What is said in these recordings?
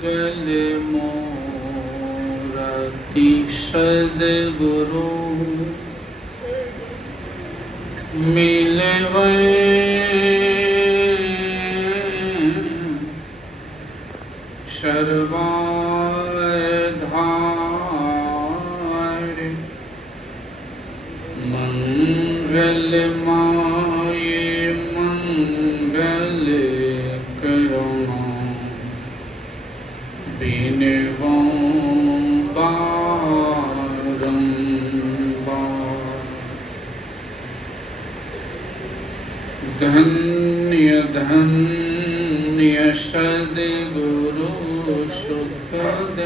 मंगल मूरति सद्गुरु मिलवे सर्वाधार मंगल माये मंगल करुणा बिनवो बारंबार। धन्य धन्य सद्गुरु सुखद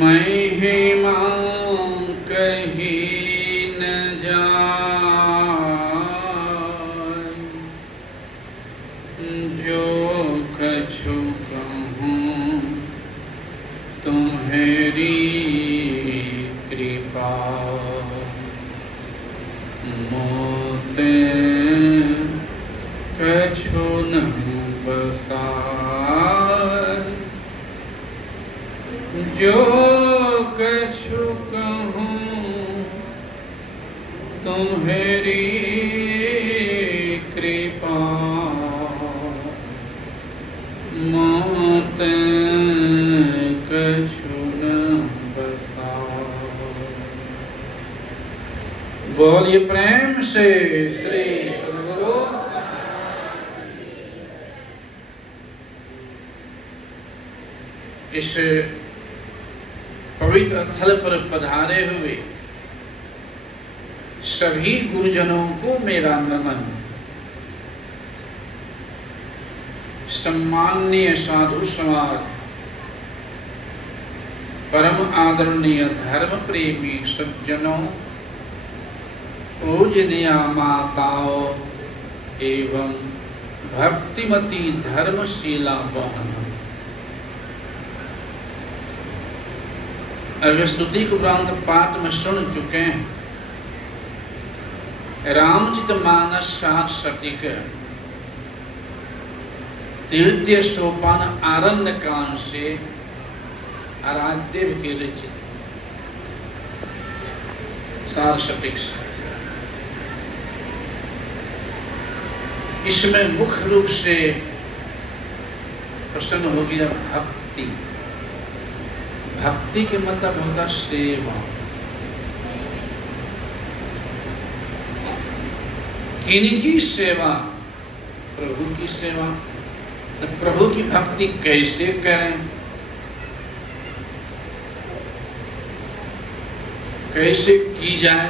महिमा कही न जाय। जो कछु कहूँ तुम्हारी कृपा मोते कछु न बसाय। जो कछु कहूँ तुम्हारी कृपा मोते कछु न बसाय। बोलिए प्रेम से श्री सद्गुरु। इस पवित्र स्थल पर पधारे हुए सभी गुरुजनों को मेरा नमन। सम्माननीय साधु समाज, परम आदरणीय धर्म प्रेमी सज्जनों, पूजनीय माताओं एवं भक्तिमती धर्मशीला बहनों, अभी स्तुति उपरांत पाठ में सुन चुके हैं। रामचरितमानस 7 शतिक तृतीय सोपान आरण्य कांड से आराध्य के रचित 7 शतिक। इसमें मुख्य रूप से प्रश्न हो गया भक्ति। भक्ति के मतलब होता सेवा। किनकी सेवा? प्रभु की सेवा। तो प्रभु की भक्ति कैसे करें, कैसे की जाए?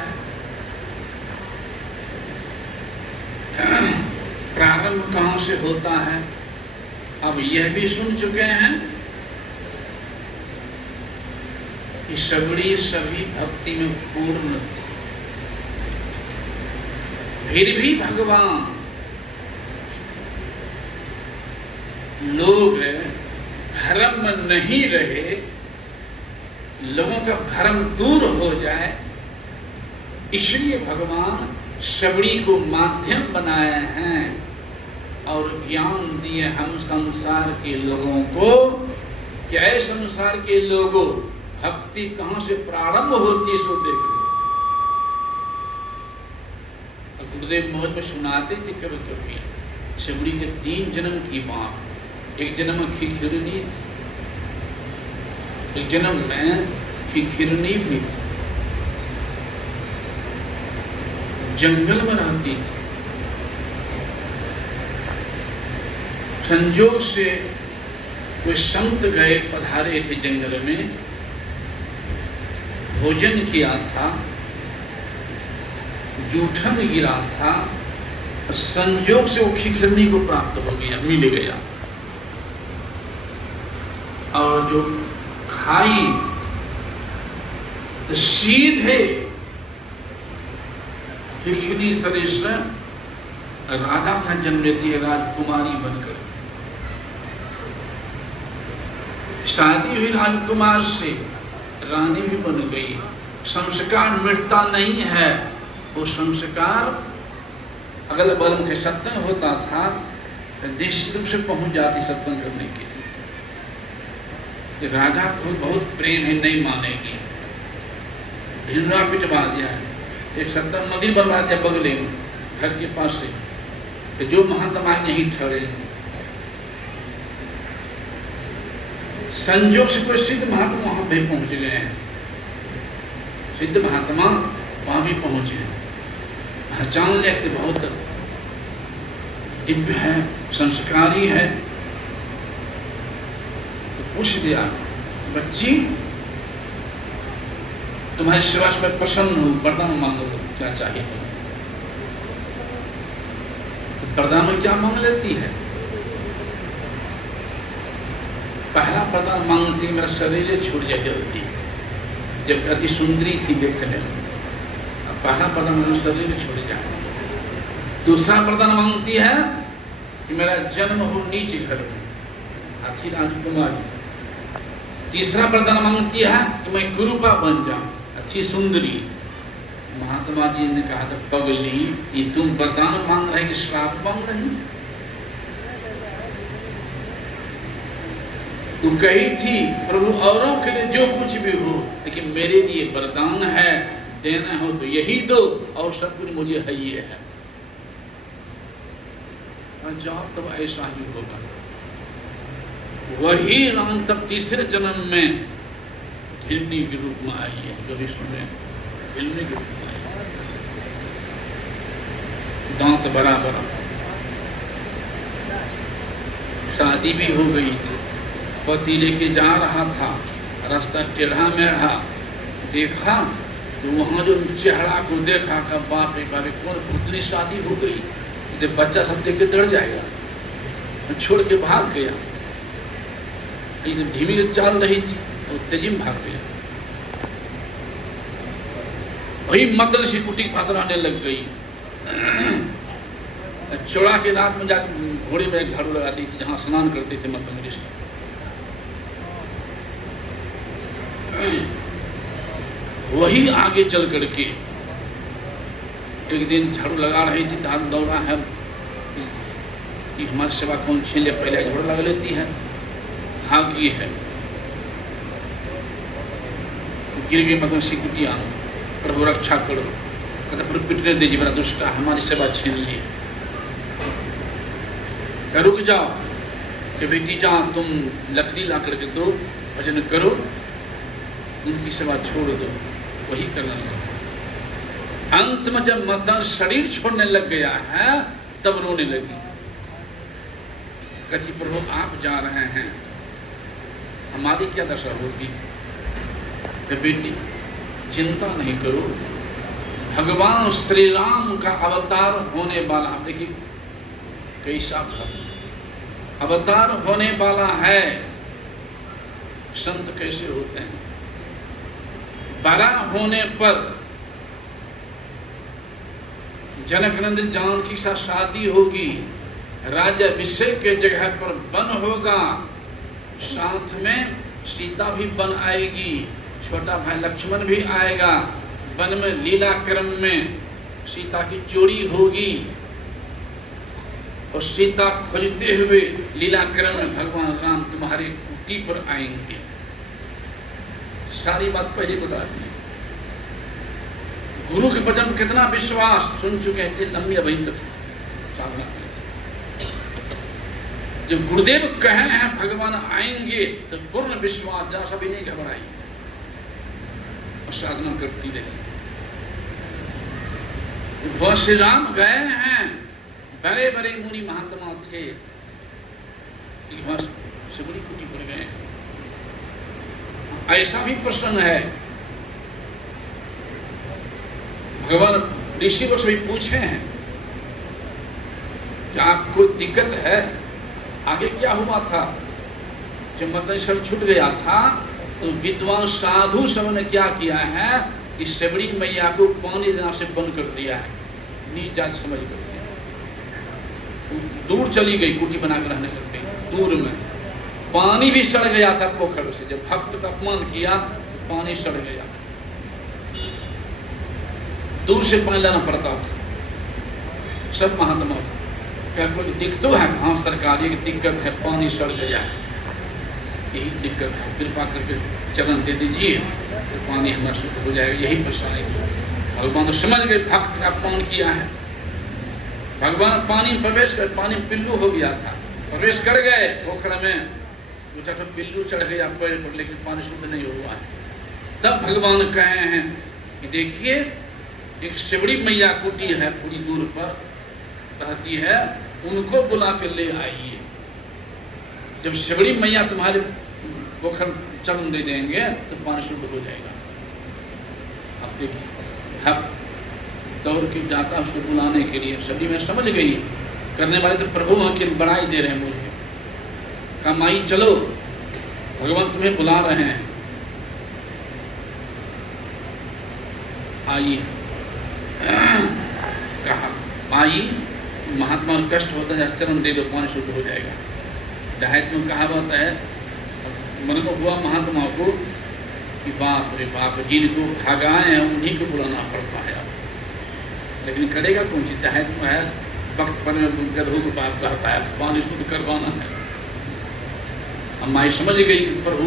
प्रारंभ कहां से होता है, अब यह भी सुन चुके हैं कि सबड़ी सभी भक्ति में पूर्ण थी। फिर भी भगवान लोग भ्रम में नहीं रहे, लोगों का भ्रम दूर हो जाए, इसलिए भगवान सबड़ी को माध्यम बनाए हैं और ज्ञान दिए हम संसार के लोगों को। क्या है संसार के लोगों, भक्ति कहां से प्रारंभ होती है सो देखो। गुरुदेव मोहन में सुनाते थे कभी कभी सबड़ी के 3 जन्म की बात। एक जन्म में खिखिरनी थी, एक जन्म में खिखिरनी भी थी, जंगल में रहती थी। संजोग से कोई संत गए, पधारे थे जंगल में, भोजन किया था, जूठन गिरा था, संजोग से वो खिखिरनी को प्राप्त हो गया, मिल गया। और जो खाई तो सीधे खिखिरनी सरिस राजा का जन्म लेती है, राजकुमारी बनकर। शादी हुई राजकुमार से, रानी भी बन गई। संस्कार मिटता नहीं है, वो संस्कार अगल बगल के सत्य होता था। निश्चित रूप से पहुंच जाती सत्संग करने के लिए। राजा को बहुत प्रेम है, नहीं मानेगी, ढिंडोरा पिटवा दिया है, एक 70 मंदिर बनवा दिया बगले में घर के पास से, जो महात्मा नहीं ठहरे। संजोग से कोई सिद्ध महात्मा वहां भी पहुंच गए हैं, सिद्ध महात्मा वहां भी पहुंचे हैं, पहचान लेते बहुत दिव्य है, संस्कारी है। तो पूछ दिया, बच्ची तुम्हारी सेवा से मैं प्रसन्न हूं, वरदान मांगो, क्या चाहिए? तो वरदान में क्या मांग लेती है? पहला वरदान मांगती, मेरा शरीर छूट जाए जल्दी, जब अति सुंदरी थी देखने में। पहला वरदान मेरा शरीर छूट जाए। दूसरा वरदान मांगती है कि मेरा जन्म हो नीच घर में, हाथी राजकुमारी। तीसरा वरदान मांगती है कि मैं कुरूपा बन जाऊं, अच्छी सुंदरी। महात्मा जी ने कहा था, पगली, ये तुम वरदान मांग रहे कि श्राप मांग रही? तू कही थी प्रभु औरों के लिए जो कुछ भी हो, लेकिन मेरे लिए वरदान है, देना हो तो यही दो, और सब कुछ मुझे है ये है। जाओ तब ऐसा ही होगा। वही राम तब तीसरे जन्म में हिरनी के रूप में आई है, जो भी सुने, हिरनी के रूप में आई, दांत बड़ा बड़ा। शादी भी हो गई थी, पति लेके जा रहा था, रास्ता टेढ़ा मेढ़ा देखा तो वहां जो चेहरा को देखा का बाप रे बाप, कौन पुतली शादी हो गई, जब बच्चा सब देख के डर जाएगा, छोड़ के भाग गया। तो धीमी चाल रही थी और तेजी में भाग गया। वही मतल सी कुटी के पास रहने लग गई। चौड़ा के रात में जाकर घोड़े में एक झाड़ू लगाती थी, जहां स्नान करते थे मतल ऋषि। वही आगे चल करके एक दिन झाड़ू लगा रही थी, धान दौड़ा है कि हमारी सेवा कौन छीन ले, पहले झाड़ू लगा लेती है, भागी है, गिर गई मतलब सिकुटिया, प्रभु रक्षा करो, कहते प्रभु पिटने दीजिए, मेरा दुष्टा हमारी सेवा छीन ली। रुक जाओ कि बेटी जा, तुम लकड़ी ला करके दो, भजन करो, उनकी सेवा छोड़ दो, वही करने लगा। अंत में जब मतन शरीर छोड़ने लग गया है, तब रोने लगी। कहती प्रभु आप जा रहे हैं, हमारी क्या दशा होगी? बेटी चिंता नहीं करो, भगवान श्री राम का अवतार होने वाला, आप देखिए कैसा अवतार होने वाला है। संत कैसे होते हैं? बड़ा होने पर जनक-नंदन जानकी के साथ शादी होगी, राज्याभिषेक के जगह पर वन होगा, साथ में सीता भी वन आएगी, छोटा भाई लक्ष्मण भी आएगा, वन में लीला क्रम में सीता की चोरी होगी, और सीता खोजते हुए लीला क्रम में भगवान राम तुम्हारी कुटी पर आएंगे। सारी बात पहले बता दी। गुरु के वचन कितना विश्वास, सुन चुके हैं, लंबी अभी तक साधना की थी। जब गुरुदेव कहे हैं भगवान आएंगे, तो पूर्ण विश्वास, जरा सभी नहीं घबराई और साधना करती रही। भगवान श्री राम गए हैं, बड़े बड़े मुनि महात्मा थे, शिवरी कुटी पर गए। ऐसा भी प्रश्न है, भगवान ऋषि को सभी पूछे हैं कि आपको दिक्कत है, आगे क्या हुआ था? जब मतन छूट गया था तो विद्वान साधु सब ने क्या किया है कि सबरी मैया को पानी देना से बंद कर दिया है, नीच जात समझ कर दिया। दूर चली गई, कुटी बनाकर रहने लग गई दूर में। पानी भी सड़ गया था पोखर से, जब भक्त का अपमान किया तो पानी सड़ गया, दूर से पानी लाना पड़ता था। सब महात्मा क्या कोई दिक्कत है? हाँ सरकार, एक दिक्कत है, पानी सड़ गया है, यही दिक्कत है, कृपा करके चरण दे दीजिए तो पानी हमारा शुद्ध हो जाएगा, यही परेशानी। भगवान तो समझ गए भक्त का अपमान किया है। भगवान पानी में प्रवेश कर, पानी में पिल्लू हो गया था, प्रवेश कर गए पोखर में, पूछा तो पिल्लू चढ़ गया पैर पर, लेकिन पानी शुद्ध नहीं हुआ है। तब भगवान कहे हैं कि देखिए एक शिवड़ी मैया कुटी है थोड़ी दूर पर रहती है, उनको बुला के ले आइए। जब शिवड़ी मैया तुम्हारे पोखर चरण दे देंगे तो पानी शुद्ध हो जाएगा। अब देखिए भक्त दौड़ के जाता उसको बुलाने के लिए, शिवड़ी में समझ गई, करने वाले तो प्रभु के बड़ाई दे रहे हैं मुझे, कहा माई चलो भगवान तुम्हें बुला रहे हैं, आइए। कहा माई महात्मा को कष्ट होता है, चरण दे दो पानी शुद्ध हो जाएगा। देहात में कहावत है, मन को हुआ महात्मा को कि बाप रे बाप जिनको भागाए हैं उन्हीं को बुलाना पड़ता है अब, लेकिन करेगा कौन चीज? देहात में है वक्त पर गधों को बाप कहता है पानी शुद्ध करवाना है। अब माई समझ गई कि प्रभु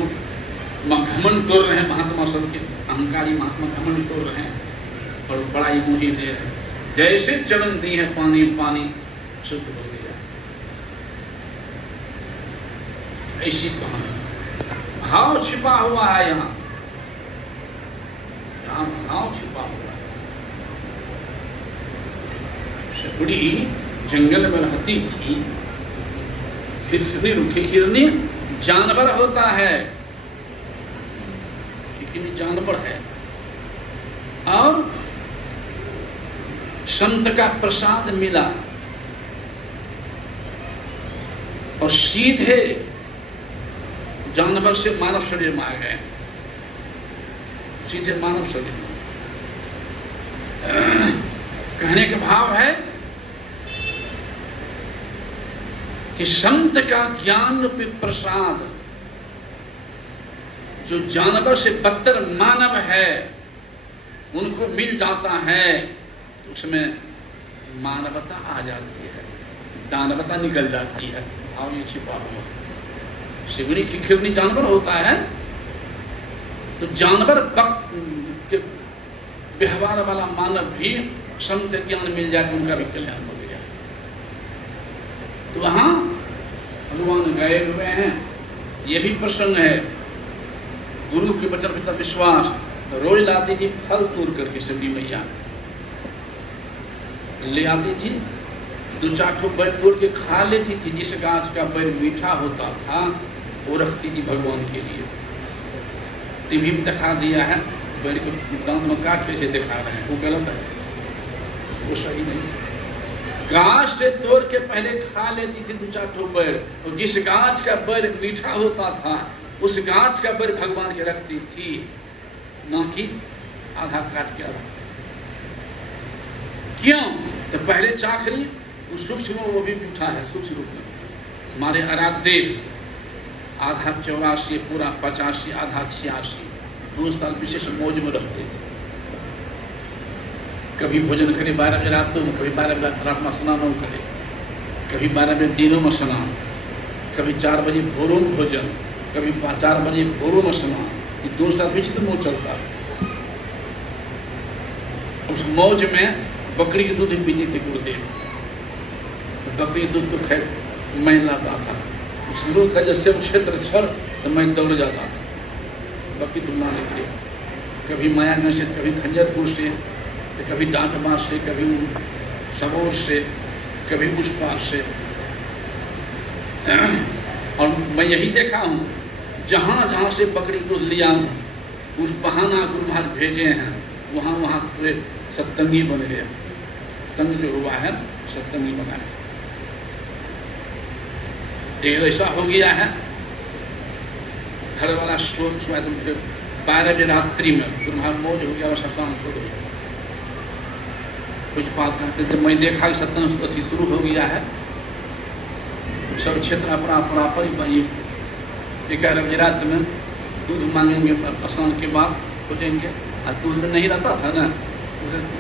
घमंड तोड़ रहे हैं, महात्मा सबके अहंकारी महात्मा घमंड तोड़ रहे हैं और बड़ाई मुझे दे रहे हैं। जैसे चरण दी है पानी, पानी शुद्ध हो गया। ऐसी कहानी, भाव छिपा हुआ है यहाँ भाव छिपा हुआ है। शिवड़ी जंगल में रहती थी, हिरनी जानवर होता है, लेकिन जानवर है, और संत का प्रसाद मिला और सीधे जानवर से मानव शरीर में आ गए, सीधे मानव शरीर में। कहने का भाव है कि संत का ज्ञान रूपी प्रसाद जो जानवर से बदतर मानव है उनको मिल जाता है, तो उसमें मानवता आ जाती है, दानवता निकल जाती है। भाव ये छिपा हुआ। सिगड़ी खिखिरनी जानवर होता है, तो जानवर के व्यवहार वाला मानव भी संत ज्ञान मिल जाए तो उनका भी कल्याण हो गया। तो वहां भगवान गए हुए हैं, ये भी प्रसंग है। गुरु के वचन पर विश्वास, रोज लाती थी फल तोड़ करके शिवड़ी मैया ले आती थी, 2-4 ठो बैर तोड़ के खा लेती थी। जिस गाछ का बैर मीठा होता था वो रखती थी भगवान के लिए। टीवी में दिखा दिया है, बैर को दांत में काट के से दिखा रहे हैं, वो गलत है, वो सही नहीं। गाछ से तोड़ के पहले खा लेती थी 2-4 ठो बैर, और जिस गाछ का बैर मीठा होता था उस गाछ का बैर भगवान के रखती थी, ना कि आधा काट के आधा। क्यों? तो पहले चाखरी सूक्ष्म, वो भी मीठा है सूक्ष्म रूप में। हमारे आराध्य आधा 84, पूरा 85, आधा 86, 2 साल विशेष मौज में रहते थे। कभी भोजन करे 12 बजे रात में, कभी 12 बजे रात में स्नान करे, कभी 12 बजे दिनों में स्नान, कभी 4 बजे भोरों में भोजन, कभी 4 बजे भोरों में स्नान। 2 साल विचित्र मौज चलता है। उस मौज में बकरी के दूध भी पीती थी गुरुदेव। बकरी दूध तो खैर मैं लाता था, शुरू का जैसे क्षेत्र छड़ तो मैं दौड़ जाता था बकरी दूध लाने के लिए। कभी मायागंज से, कभी खंजरपुर से, तो कभी डांटबाज से, कभी सबोर से, कभी उस पार से। और मैं यही देखा हूँ, जहाँ जहाँ से बकरी दूध लिया हूँ, उस बहाना गुरु महाराज भेजे हैं, वहाँ वहाँ पूरे सत्संगी बन गया। संग जो हुआ है सत्संगी बना है। एक ऐसा हो गया है, घर वाला सोच 12 बजे रात्रि में गुरु महाराज मौज हो गया और सत्संग शुरू हो गया। कुछ बात करते थे, मैं देखा कि सत्संग अथी शुरू हो गया है। सब क्षेत्र अपना अपना पर 11 बजे रात में दूध मांगेंगे, स्नान के बाद हो जाएंगे। और दूध नहीं रहता था ना,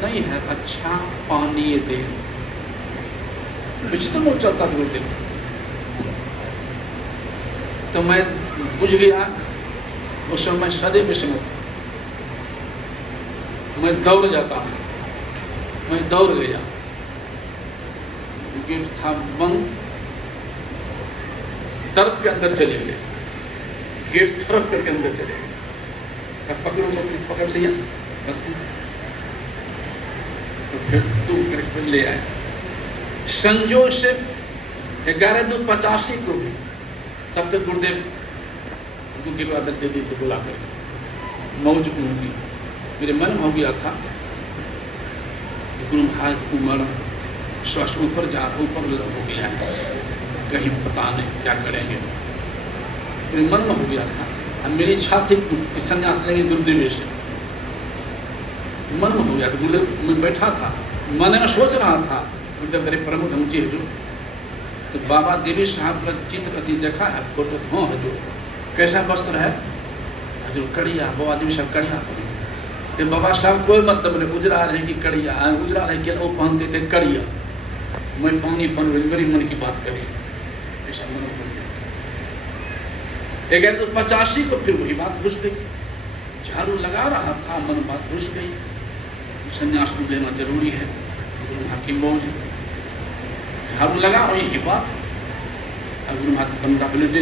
नहीं है, अच्छा पानी दे। विचित्र मोड चलता था गुरुदेव। तो मैं बुझ गया, उस समय सदैव विषम था, मैं दौड़ जाता था, मैं दौड़ गया, गेट था बंद, तरफ के अंदर चले गए, गेट तरफ करके अंदर चले गए, पकड़ो पकड़ लिया, तो फिर तुम करके ले आए। संजोग से 11/2/85 को भी, तब तक गुरुदेव उनको गिरवादत दे दी थी बुला कर, मौज उनकी। मेरे मन में हो गया था गुरु महाराज उम्र श्वास ऊपर हो गया है, कहीं पता नहीं क्या करेंगे। मेरे मन में हो गया था, अब मेरी इच्छा थी कि संन्यास लेंगे गुरुदेव से, मन में हो गया था। गुरुदेव मैं बैठा था, मन में सोच रहा था गुरुदेव मेरे प्रमुख हम जी हजूर। तो बाबा देवी साहब का चित्र अति देखा है, फोटो हाँ हजूर, कैसा वस्त्र है हजूर? कड़िया। बाबा देवी साहब कड़िया, कि बाबा साहब कोई मतलब नहीं, उजरा रहे कि कड़िया, उजरा रहे कि वो पहनते थे कड़िया, मैं पानी पन मेरी मन की बात करें, ऐसा मन हो गया। 11/85 को फिर वही बात घुस गई, झाड़ू लगा रहा था, मन बात घुस गई, संन्यास को लेना जरूरी है, गुरु हाकिम मौज, झाड़ू लगा और यही बात, गुरु महाराज 15 मिनट थे,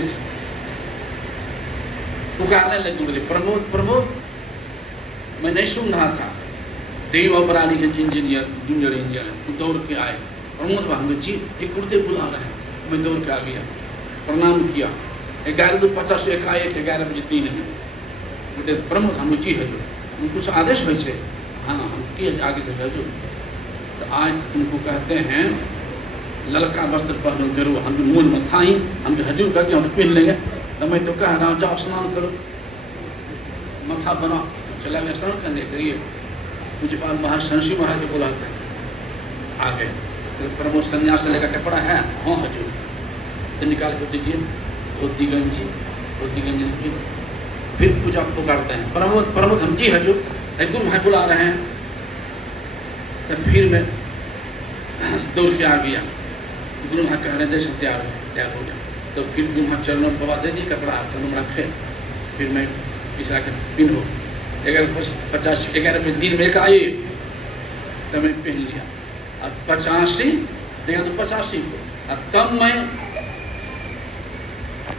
पुकारने लगे बोले प्रमोद प्रमोद। मैं नहीं सुन रहा था, देव बरानी के इंजीनियर जूनियर इंजीनियर दौड़ के आए, प्रमोद भाग जी एक गुरुदेव बुला रहे हैं। मैं दौड़ के आ गया, प्रणाम किया। 11/2/85 एकाएक 11 बजे 3 मिनट गुरुदेव प्रमोद हम जी हजूर, कुछ आदेश हुए थे? हाँ हम किए आगे थे हजूर। तो आज उनको कहते हैं ललका वस्त्र पहनो करो, हम मूल में था ही, हम हजूर करके हम पहन लेंगे। तो मैं तो कह रहा हूँ जाओ स्नान करो, मथा बना, चला गया स्नान करने के लिए। मुझे महाराज संशी महाराज को बुलाते हैं, आ गए। तो प्रमोद संन्यास लेकर कपड़ा है? हाँ हजूर। तो निकाल कर दीजिए धोती गंजी, धोती गंजी। फिर पूजा पुकारते हैं, प्रमोद प्रमोद हम जी हजूर, गुरु महाराज बुला रहे हैं। तो फिर मैं दौड़ के आ गया, गुरु महाराज कह रहे हैं जैसे तैयार हो गया। तो फिर गुरु महाराज चरणों में बाबा दे दी कपड़ा, चरणों में रखे। फिर मैं इस आके पिन हो 11/50 11 दिन में आए, तो मैं पहन लिया। अब 85 को, तब मैं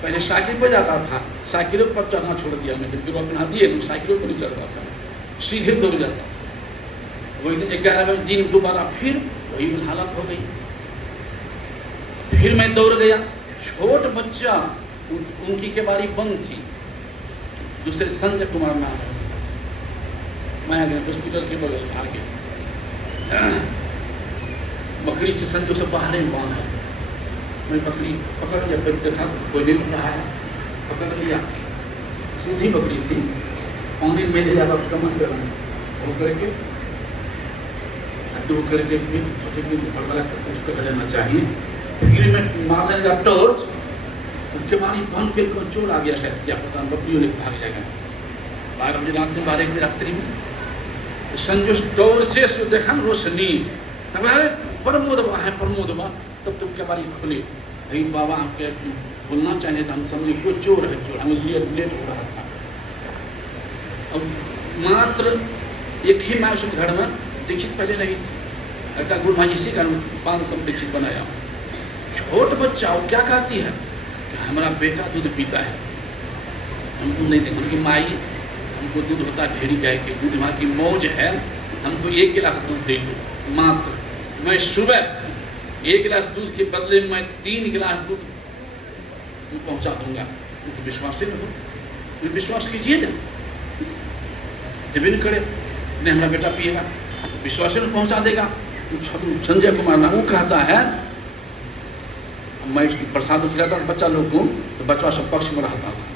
पहले साइकिल पर जाता था, साइकिलों पर चढ़ना छोड़ दिया मैंने, फिर अपना दिए साइकिलों पर नहीं चढ़ता था, सीधे दौड़ जाता था। वही दिन 11 दिन दोबारा फिर वही हालत हो गई। फिर मैं दौड़ गया, छोट बच्चा उनकी के बारी बंद थी, दूसरे संजय कुमार नाम है, मैं आ गया हॉस्पिटल के बगल आ गया, बकरी से संजय से बाहर ही बांध है। मैं बकरी पकड़ लिया, फिर देखा कोई नहीं रहा है, पकड़ लिया, सीधी बकरी थी, पानी में ले जाकर कमर कर वो करके दो करके फिर सोचे कि बड़बड़ा उसको लेना चाहिए। फिर मैं मारने लगा टॉर्च, उसके बाद बंद पे चोर आ गया शायद, क्या पता बकरियों ने भाग जाएगा। 12 बजे रात में, 12 बजे रात्रि में संजोष टॉर्च से देखा रोशनी, तब प्रमोदवा है प्रमोदवा। तब तक क्या बारी खुली, भाई बाबा आपके बोलना चाहिए था, हम समझे क्यों चोर है, चोर हमें लेट हो रहा था। अब मात्र एक ही माँ उस घर में दीक्षित पहले नहीं थी, अगर गुरु महाराज इसी कारण 500 दीक्षित बनाया। छोट बच्चा वो क्या कहती है कि हमारा बेटा दूध पीता है, हमको नहीं देखा, उनकी माई हमको दूध होता है ढेरी गाय के दूध, वहाँ की मौज है, हमको 1 गिलास दूध दे दो मात्र। मैं सुबह 1 गिलास दूध के बदले में 3 गिलास दूध पहुँचा दूंगा। उनको विश्वास ही नहीं, विश्वास कीजिए ना, जब इन करे नहीं हमारा बेटा पिएगा, विश्वास में पहुँचा देगा। संजय कुमार नाम वो कहता है, मैं प्रसाद खिलाता था बच्चा लोग को, तो बच्चा सब पक्ष में रहता था।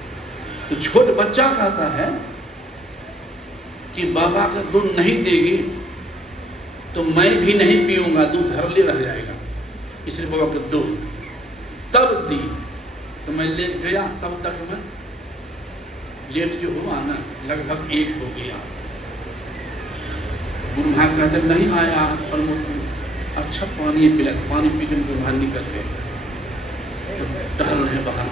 तो छोट बच्चा कहता है कि बाबा का दूध नहीं देगी तो मैं भी नहीं पीऊंगा, दूध धरले रह जाएगा, इसलिए बाबा का दूध तब दी। तो मैं ले गया, तब तक मैं लेट जो हुआ ना लगभग 1 हो गया। गुरु महाराज कहते नहीं आया प्रमोद, अच्छा पानी पिला, पानी पीने के बाहर निकल गए, तो टहल रहे बाहर।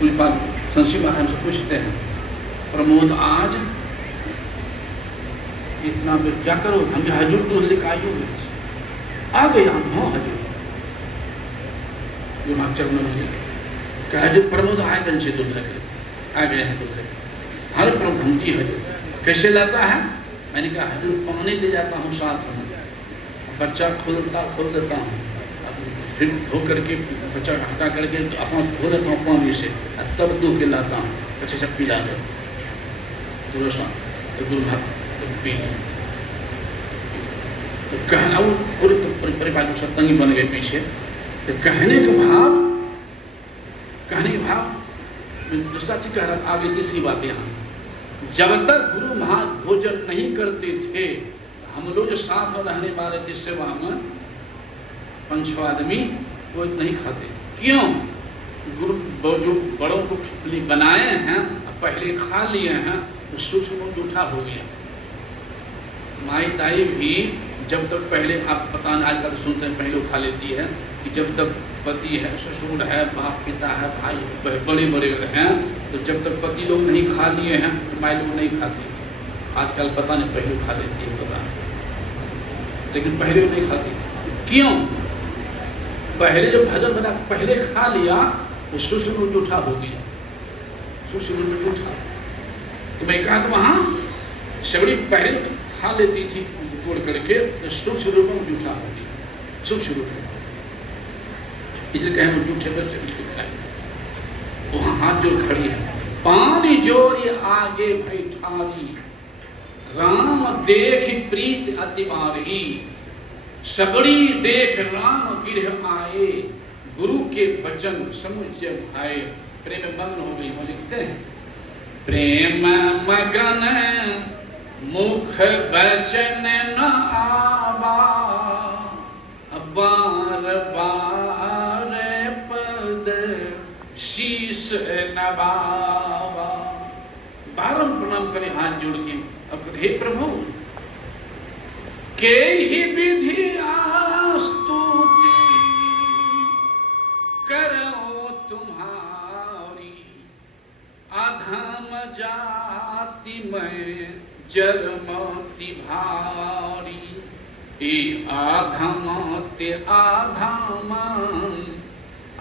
कुछ बात संशी महाराज से पूछते हैं, प्रमोद आज इतना क्या करो, हम हजूर दूध लेकर आयो आ गए हम। हाँ हजूर, जो मास्टर ने कहा हजूर प्रमोद आ गए से दूध लेकर आ गए हैं, दूध लेकर। हर प्रभु जी हजूर कैसे लाता है? मैंने कहा हजूर पानी ले जाता हूँ साथ में, बच्चा खोल देता हूँ, फिर धो करके बच्चा हटा करके अपना धो देता हूँ पानी से, तब दूध के लाता हूँ, अच्छे से पिला दो दूध पी। तो कहना वो पूरे परिवार को सत्संगी बन गए पीछे। तो कहने के भाव दूसरा चीज कह रहा। आगे तीसरी बात यहाँ, जब तक गुरु महाराज भोजन नहीं करते थे, हम लोग जो साथ में रहने वाले थे सेवा में 5-6 आदमी वो नहीं खाते। क्यों? गुरु जो बड़ों को बनाए हैं पहले खा लिए हैं, तो सूक्ष्म जूठा हो गया। माई ताई भी जब तक पहले, आप पता नहीं आजकल सुनते हैं, पहले खा लेती है कि जब तक पति है, ससुर है, बाप पिता है, भाई बड़े बड़े हैं, तो जब तक पति लोग नहीं खा लिए हैं तो माई लोग नहीं खाती थी। आजकल पता नहीं, पहले खा लेती है पता नहीं, लेकिन पहले नहीं खाती थी। क्यों? पहले जब भजन बना पहले खा लिया तो ससुर जूठा हो गया, ससुर जूठा। तो मैं कहा तो वहाँ सबड़ी पहले खा लेती थी तोड़ करके, तो सूक्ष्म रूप में जूठा हो गया, सूक्ष्म रूप में। इसलिए कहें वो जूठे पर से खाए। वहाँ हाथ जोड़ खड़ी है, पानी जोड़ी आगे बैठारी, राम देख प्रीत अति बारी, सबड़ी देख राम गिरह आए, गुरु के वचन समुझ भाए। प्रेम मग्न हो गई। वो लिखते हैं, प्रेम मगन मुख वचन न आवा, बार बार पद शीश नवावा। बारम प्रणाम करें हाथ जोड़ के। अब हे प्रभु, के ही विधि आस्तुति करो तुम्हारी, अधम जाति में जरमति भारी। ए आधम ते आधम,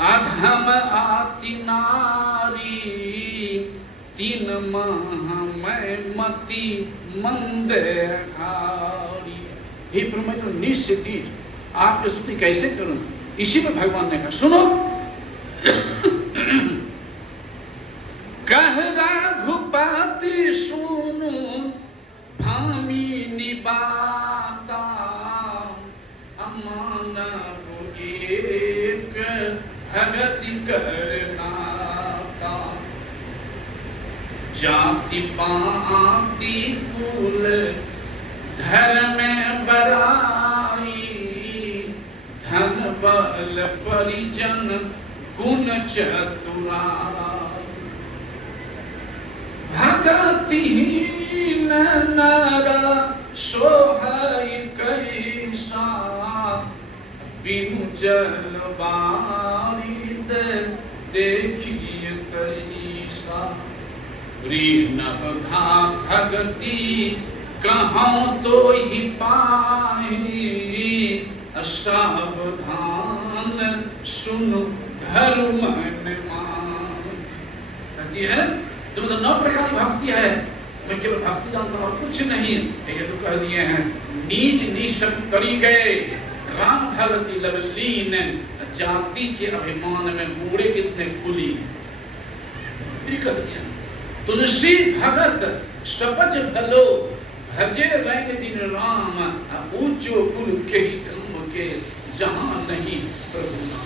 अधम आति नारी, तीन माह में मति मंद हारी। हे प्रभु, तो निश्चित आपकी स्तुति कैसे करूं? इसी में भगवान ने कहा, सुनो कह रघुपति सुनु भामी निबाता, अमान एक भगति करनाता। जाति पाति कुल धर्म बराई, धन बल परिजन गुण चतुराई। भगतिहीन नर सोहै कैसा, बिनु जल बारिद देखिए कैसा। ऋणवधा भगति कहाँ तो ही पाई, सावधान सुन धर्म मान। कहती है तो 9 प्रकार की भक्ति है, मैं केवल भक्ति जानता हूँ कुछ नहीं। ये तो कह दिए हैं, नीच निशक करी गए राम भगति लवलीन, जाति के अभिमान में बूढ़े कितने कुली। कह दिया तुलसी भगत सपच भलो, भजे रैन दिन राम, ऊंचो कुल के ही कम के जहां नहीं प्रभु नाम।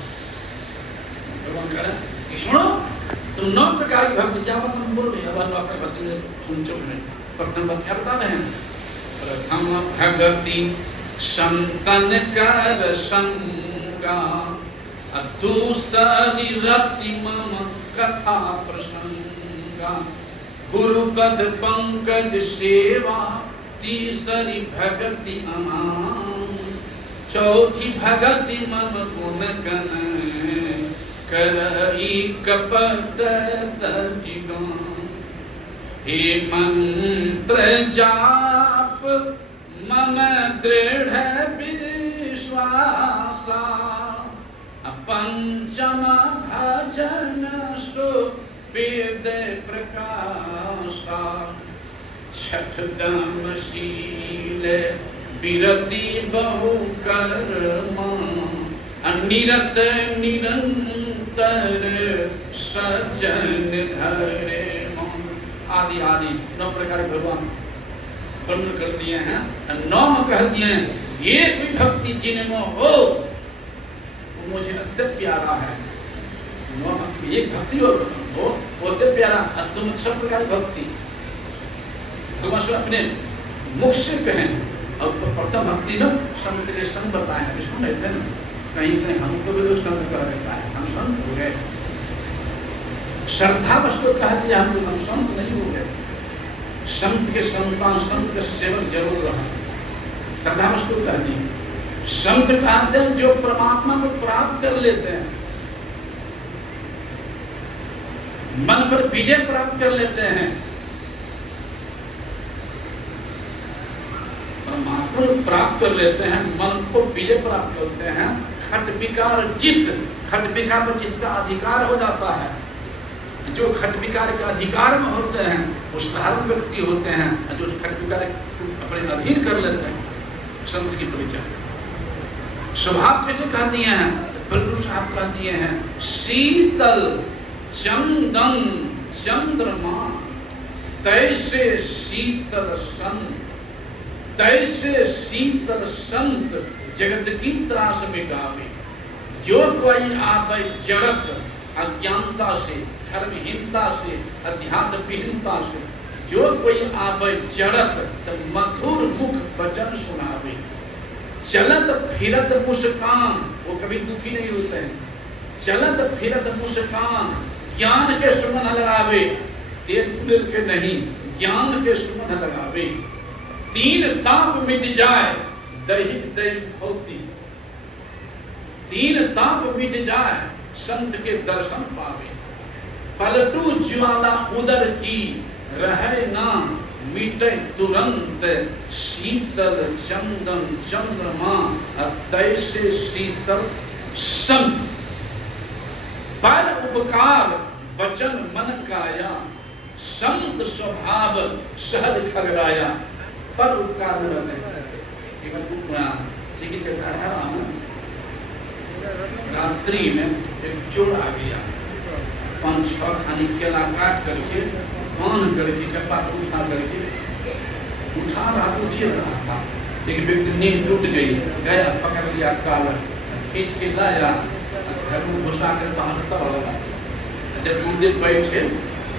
भगवान कह रहा है सुनो, तो 9 प्रकार की भक्ति क्या बात हम बोल रहे हैं। अब अपने भक्ति में सुन चुके हैं। प्रथम बात क्या बता रहे हैं? प्रथम भगति संतन कर संगा, दूसरी रति मम कथा प्रसंगा, गुरुपद पंकज सेवा, तीसरी भगति अमान, चौथी भगति मम गुण गण करई कपट तजिगण। हे मंत्र जाप मम दृढ़ विश्वासा पंचम भजन सो वेद प्रकाशा। छठ दम शील विरति बहु कर्मा अनिरत निरंतर सज्जन धरे। आदि आदि 9 प्रकार भगवान वर्णन कर दिए हैं। 9 कह दिए हैं एक भी भक्ति जिनमें हो मुझे उससे प्यारा है। 9 भक्ति एक भक्ति हो उससे प्यारा। तुम सब प्रकार भक्ति भगवान अपने मुख से कहें। और प्रथम भक्ति न संत के संग बताए हैं। इसको नहीं थे कहीं कहीं हमको भी लोग संत कर देता है हम संत हो गए। श्रद्धा वस्तु कह दिया हम संत नहीं हो गए। संत के संतान संत के सेवक जरूर रहा। श्रद्धा वस्तु कह दी। संत कहते हैं जो परमात्मा को प्राप्त कर लेते हैं मन पर विजय प्राप्त कर लेते हैं। परमात्मा को प्राप्त कर लेते हैं मन को विजय प्राप्त करते हैं। खट विकार जित खट विकार पर जिसका अधिकार हो जाता है जो खट विकार के अधिकार में होते हैं वो साधारण व्यक्ति होते हैं। जो खट विकार अपने अधीन कर लेते हैं संत की परिचय। स्वभाव कैसे कह दिए हैं बिल्कुल साहब कह दिए हैं शीतल चंदन चंद्रमा तैसे शीतल संत तैसे शीतल संत जगत की त्रास मिटावे। जो कोई आवे जगत अज्ञानता से धर्महीनता से अध्यात्महीनता से जो कोई आवे जड़त तो मधुर मुख वचन सुनावे। चलत फिरत मुस्कान वो कभी दुखी नहीं होते हैं। चलत फिरत मुस्कान ज्ञान के सुमन लगावे तेल फूल के नहीं ज्ञान के सुमन लगावे। 3 ताप मिट जाए दैहिक दैहिक भौतिक 3 ताप मिट जाए संत के दर्शन पावे। पलटू ज्वाला उदर की रहे ना मिटे तुरंत शीतल चंदन चंद्रमा तैसे शीतल संत। पर उपकार वचन मन काया संत स्वभाव सहज खगराया। पर उपकार रात्रि में एक चोर आ गया 5-6 खानी केला काट करके मान करके कपड़ा उठा करके उठा रहा उठिए रहा था। एक व्यक्ति नींद टूट गई गया पकड़ लिया कालर खींच के लाया घर में घुसा कर बाहर तब लगा। जब गुरुदेव बैठे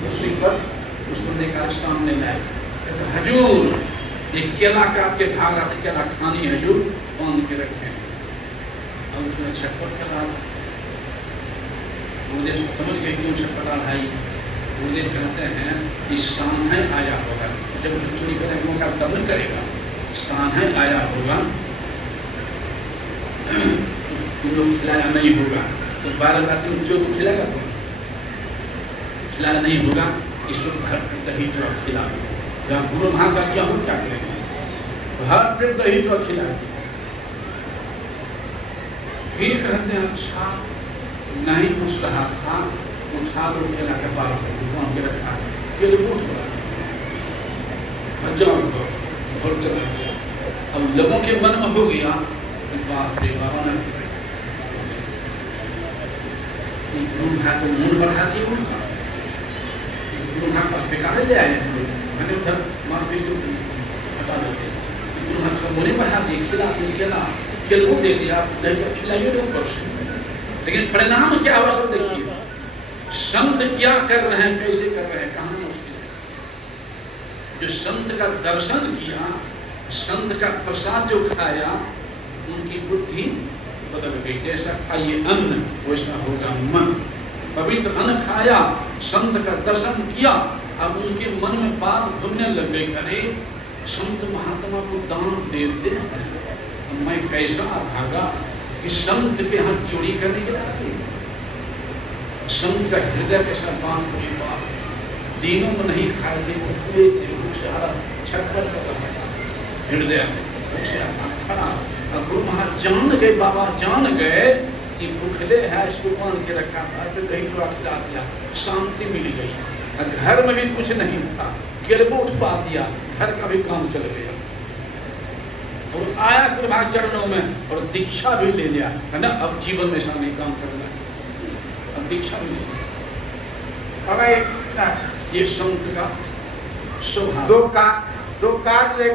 उसी पर उसको निकाल सामने लाए हजूर एक केला काट के भाग रहा था केला खानी हजूर बांध के रखे। अब उसने छटपट कर रहा मुझे समझ गए क्यों छटपटा भाई। मुझे कहते हैं कि सामने आया होगा जब चोरी करने का दमन करेगा सामने आया होगा तुम लोग खिलाया नहीं होगा तो 12 रात में जो खिलाएगा तो खिलाया नहीं होगा। इसको घर पे दही चूड़ा खिला जहाँ गुरु महा का क्या हम क्या करेंगे घर पे दही चूड़ा खिला। फिर कहते हैं अच्छा नहीं कुछ रहा था उठा दो केला के बाल दुकान के रखा ये उठ रहा अब लोगों के मन में हो गया बाप रे बाबा ने गुरु महा को मूड बढ़ा दिया उनका गुरु महा पास बेकार ले आए मैंने उधर मार पीट हटा देते गुरु महा का मूड बढ़ा दिया खिला केला दे दिया खिलाइए तो लेकिन परिणाम क्या हुआ सब देखिए। संत क्या कर रहे हैं कैसे कर रहे हैं कहां मुश्किल। जो संत का दर्शन किया संत का प्रसाद जो खाया उनकी बुद्धि बदल गई। जैसा खाइए अन्न वैसा होगा मन। पवित्र अन्न खाया संत का दर्शन किया अब उनके मन में बात घूमने लग गई। अरे संत महात्मा को दान देते हैं मैं कैसा भागा कि संत के यहाँ चोरी करने के लिए। संत का हृदय कैसा बांध कोई बात, दिनों में नहीं खाए थे, वो पूरे थे, भूख से हालत छटपट कर रहा था हृदय में, भूख से खड़ा। और गुरु महाराज जान गए, बाबा जान गए कि भूखले है, इसको बांध के रखा था, तो दही चूड़ा खिला दिया, शांति मिल गई। और घर में भी कुछ नहीं था, केरबो उठवा दिया, घर का भी काम चल गया। और आया गुरु महाराज चरणों में और दीक्षा भी ले लिया, है ना। अब जीवन में ऐसा नहीं काम करना, अब दीक्षा भी ले लिया। अब ये संत का स्वभाव। दो कार्य